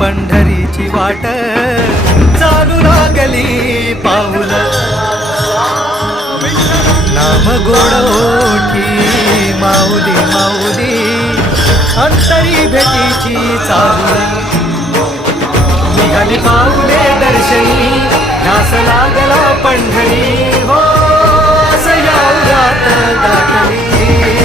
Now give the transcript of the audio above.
पंढरीची वाट चालू लागली पाऊल नाम गोड ओठी माऊली माऊली अंतरी भेटीची चाहूल निघाली पाऊले दर्शनी ध्यास लागला पंढरी हो सयावरात गाठली